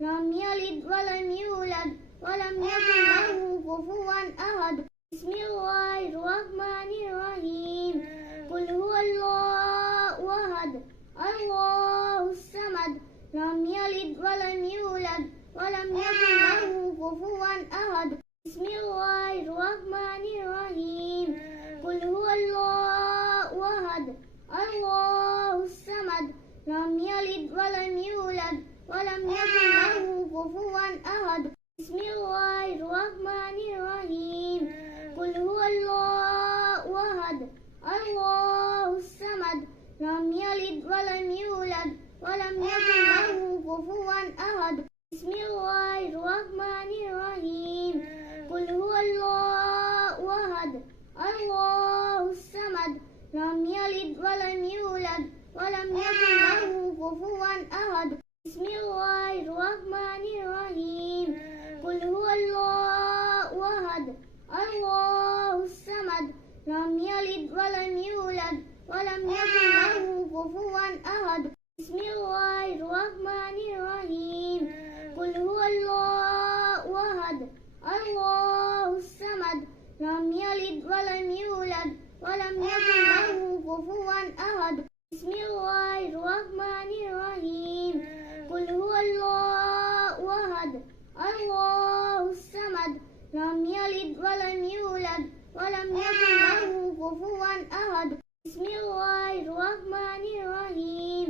لم يلد ولم يولد ولم يكن له كفوا أحد. بسم الله الرحمن الرحيم. قل هو الله أحد الله الصمد لم يلد ولم يولد ولم يكن له كفوا أحد. بسم الله الرحمن الرحيم. قل هو الله أحد الله الصمد لم يلد ولم يولد ولم يكن له كفوا أحد. بسم الله الرحمن الرحيم. قل هو الله أحد الله الصمد لم يلد ولم يولد ولم يكن له كفوا أحد. بسم الله الرحمن الرحيم. قل هو الله أحد الله الصمد لم يلد ولم يولد ولم يكن له كفوا أحد. بسم الله الرحمن الرحيم. قل هو الله أحد الله الصمد لم يلد ولم يولد ولم يكن له كفوا أحد. بسم الله الرحمن الرحيم. قل هو الله أحد الله الصمد لم يلد ولم يولد ولم يكن له كفوا أحد. بسم الله الرحمن الرحيم. قل هو الله أحد الله الصمد لم يلد ولم يولد ولم يكن له كفوا أحد. بسم الله الرحمن الرحيم.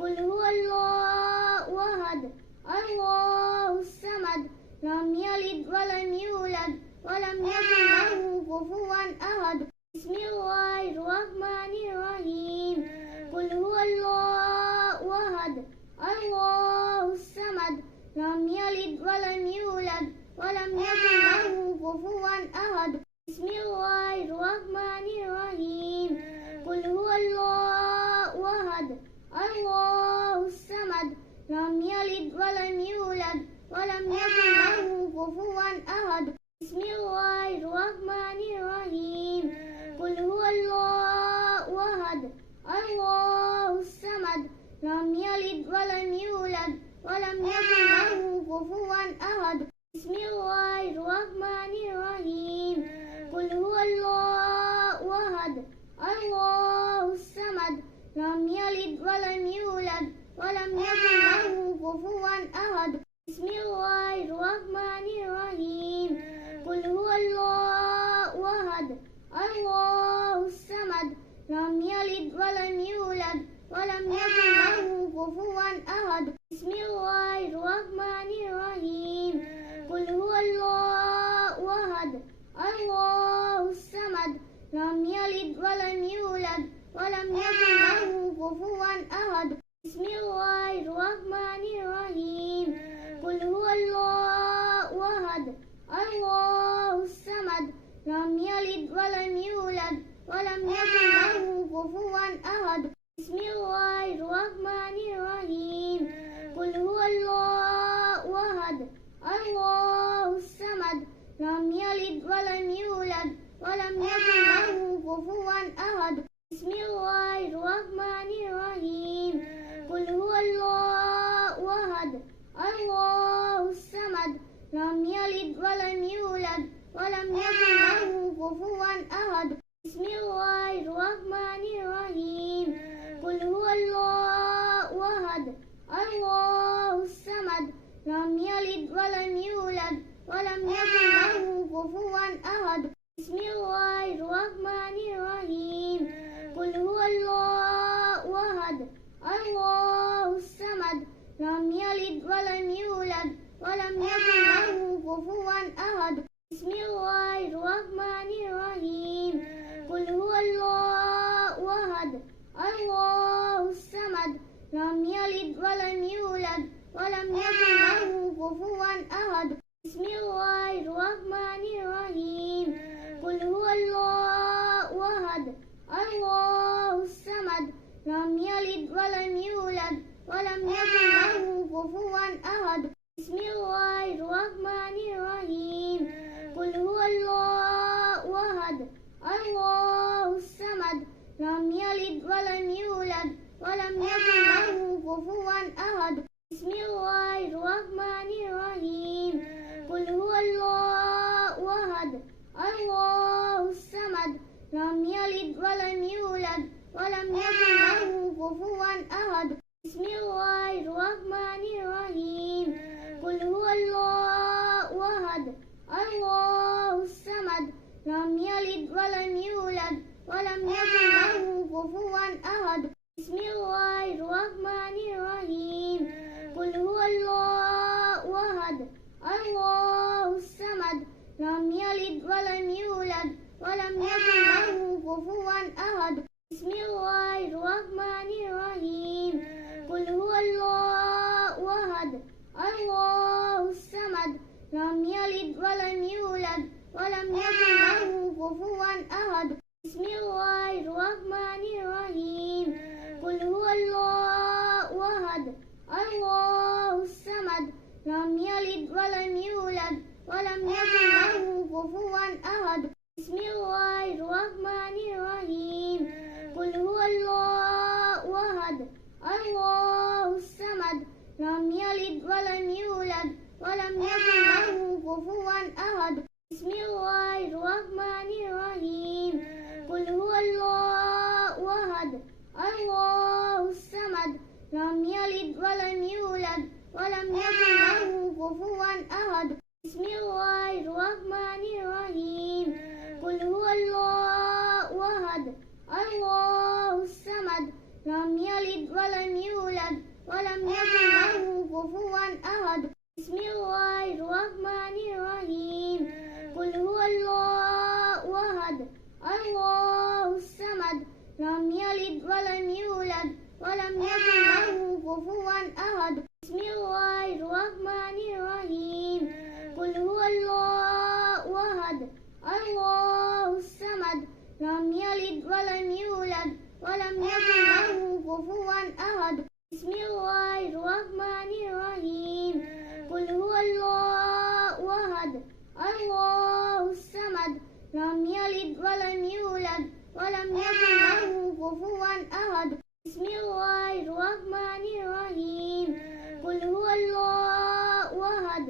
قل هو الله أحد الله الصمد لم يلد ولم يولد ولم يكن له كفوا أحد. بسم الله الرحمن الرحيم. قل هو الله أحد الله الصمد لم يلد ولم يولد ولم يكن له كفوا أحد. بسم الله الرحمن الرحيم. قل هو الله أحد الله الصمد لم يلد ولم يولد ولم يكن له كفوا أحد. بسم الله الرحمن الرحيم. قل هو الله أحد الله الصمد لم يلد ولم يولد ولم يكن له كفوا أحد. بسم الله الرحمن الرحيم. قل هو الله أحد الله الصمد لم يلد ولم يولد ولم يكن له كفوا أحد. بسم الله الرحمن الرحيم. قل هو الله أحد الله الصمد لم يلد ولم يولد ولم يكن له كفوا أحد. بسم الله الرحمن الرحيم. قل هو الله أحد الله الصمد لم يلد ولم يولد ولم يكن له كفوا أحد. بسم الله الرحمن الرحيم. قل هو الله أحد الله الصمد لم يلد ولم يولد ولم يكن له كفوا أحد. بسم الله الرحمن الرحيم. قل هو الله أحد الله الصمد لم يلد ولم يولد ولم يكن له كفوا أحد. بسم الله الرحمن الرحيم. قل هو الله أحد الله الصمد لم يلد ولم يولد ولم يكن له كفوا أحد. بسم الله الرحمن الرحيم. قل هو الله أحد الله الصمد لم يلد ولم يولد ولم يكن له كفوا أحد. بسم الله الرحمن الرحيم. قل هو الله أحد الله الصمد لم يلد ولم يولد ولم يكن له كفوا أحد. بسم الله الرحمن الرحيم. قل هو الله أحد الله الصمد لم يلد ولم يولد ولم يكن له كفوا أحد. بسم الله الرحمن الرحيم. قل هو الله أحد الله الصمد لم يلد ولم يولد ولم يكن له كفوا أحد. بسم الله الرحمن الرحيم. قل هو الله أحد الله الصمد لم يلد ولم يولد ولم يكن له كفوا أحد. بسم الله الرحمن لم يلد ولم يولد ولم يكن له كفوا أحد بسم الله الرحمن الرحيم قل هو الله أحد الله الصمد لم يلد ولم يولد ولم يكن له كفوا أحد بسم الله الرحمن الرحيم قل هو الله أحد الله الصمد لم يلد ولم يولد ولم يكن له كفوا أحد بسم الله الرحمن الرحيم قل هو الله أحد الله الصمد لم يلد ولم يولد ولم يكن له كفوا أحد بسم الله الرحمن الرحيم قل هو الله أحد الله الصمد لم يلد ولم يولد ولم يكن له كفوا أحد بسم الله الرحمن الرحيم قل هو الله أحد الله الصمد لم يلد ولم يولد ولم يكن له كفوا أحد بسم الله الرحمن الرحيم قل هو الله أحد الله الصمد لم يلد ولم يولد ولم يكن له كفوا أحد بسم الله الرحمن الرحيم قل هو الله أحد الله الصمد لم يلد ولم يولد ولم يكن له كفوا أحد بسم الله الرحمن الرحيم قل هو الله أحد الله الصمد لم يلد ولم يولد ولم يكن له كفوا أحد بسم الله الرحمن الرحيم قل هو الله أحد الله الصمد لم يلد ولم يولد ولم يكن له كفوا أحد بسم الله الرحمن الرحيم قل هو الله أحد الله الصمد لم يلد ولم يولد ولم يكن له كفوا أحد بسم الله الرحمن الرحيم قل هو الله أحد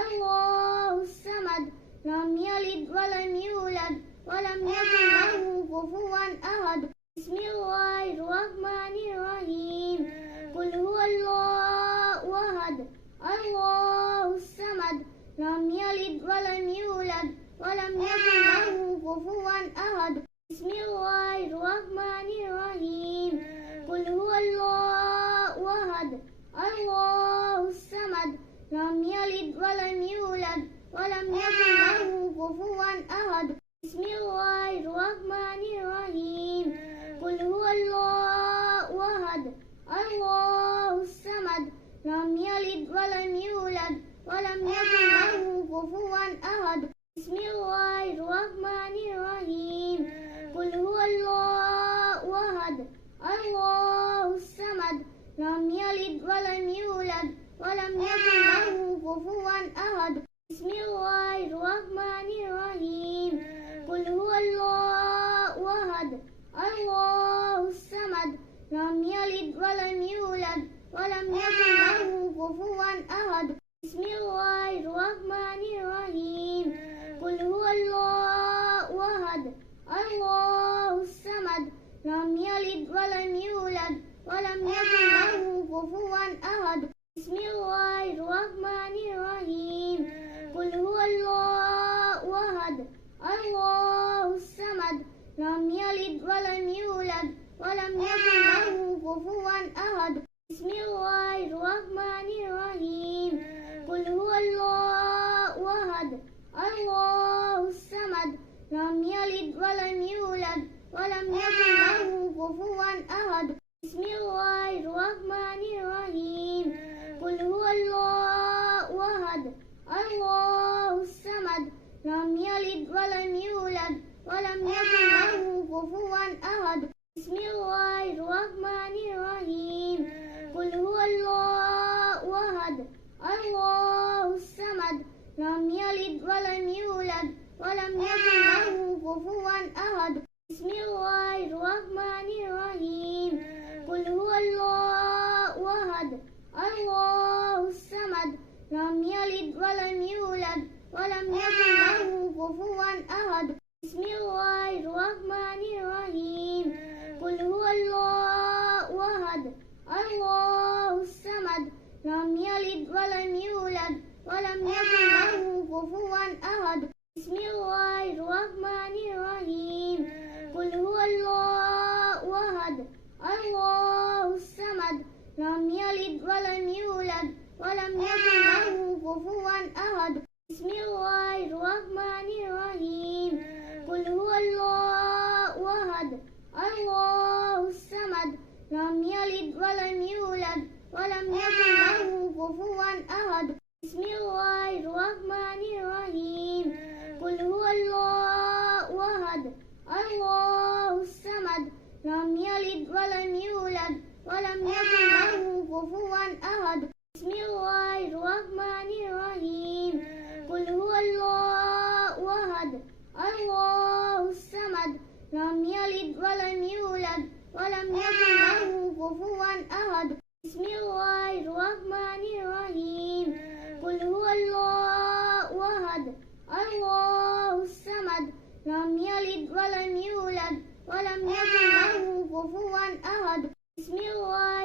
الله الصمد لم يلد ولم يولد ولم يكن له كفوا أحد بسم الله الرحمن الرحيم قل هو الله أحد الله الصمد لم يلد ولم يولد ولم يكن له كفوا أحد بسم الله الرحمن الرحيم قل هو الله أحد الله الصمد لم يلد ولم يولد ولم يكن له كفوا أحد بسم الله الرحمن الرحيم قل هو الله أحد الله الصمد لم يلد ولم يولد ولم يكن له كفوا أحد بسم الله الرحمن الرحيم قل هو الله أحد الله الصمد لم يلد ولم يولد ولم يكن له كفوا أحد بسم الله الرحمن الرحيم قل هو الله أحد الله الصمد لم يلد ولم يولد ولم يكن له كفوا أحد بسم الله الرحمن الرحيم قل هو الله أحد الله الصمد لم يلد ولم يولد ولم يكن له كفوا أحد بسم الله الرحمن الرحيم قل هو الله أحد الله الصمد لم يلد ولم يولد ولم يكن له كفوا أحد بسم الله الرحمن الرحيم قل هو الله أحد الله الصمد لم يلد ولم يولد ولم يكن له كفوا أحد بسم الله الرحمن الرحيم قل هو الله أحد الله الصمد لم يلد ولم يولد ولم يكن له كفوا أحد بسم الله الرحمن الرحيم قل هو الله أحد الله الصمد لم يلد ولم يولد ولم يكن له كفوا أحد بسم الله الرحمن الرحيم قل هو الله أحد الله الصمد لم يلد ولم يولد ولم يكن له كفوا أحد بسم الله الرحمن الرحيم قل هو الله أحد الله الصمد لم يلد ولم يولد ولم يكن له كفوا أحد بسم الله الرحمن الرحيم قل هو الله أحد الله الصمد لم يلد ولم يولد ولم يكن له كفوا أحد بسم الله الرحمن الرحيم قل هو الله أحد الله الصمد لم يلد ولم يولد ولم يكن له كفوا أحد بسم الله الرحمن الرحيم قل هو الله أحد الله الصمد لم يلد ولم يولد ولم يكن له كفوا أحد بسم الله الرحمن الرحيم قل هو الله أحد الله الصمد لم يلد ولم يولد ولم يكن له كفوا أحد بسم الله الرحمن الرحيم قل هو الله أحد الله الصمد لم يلد ولم يولد ولم يكن له كفوا أحد بسم الله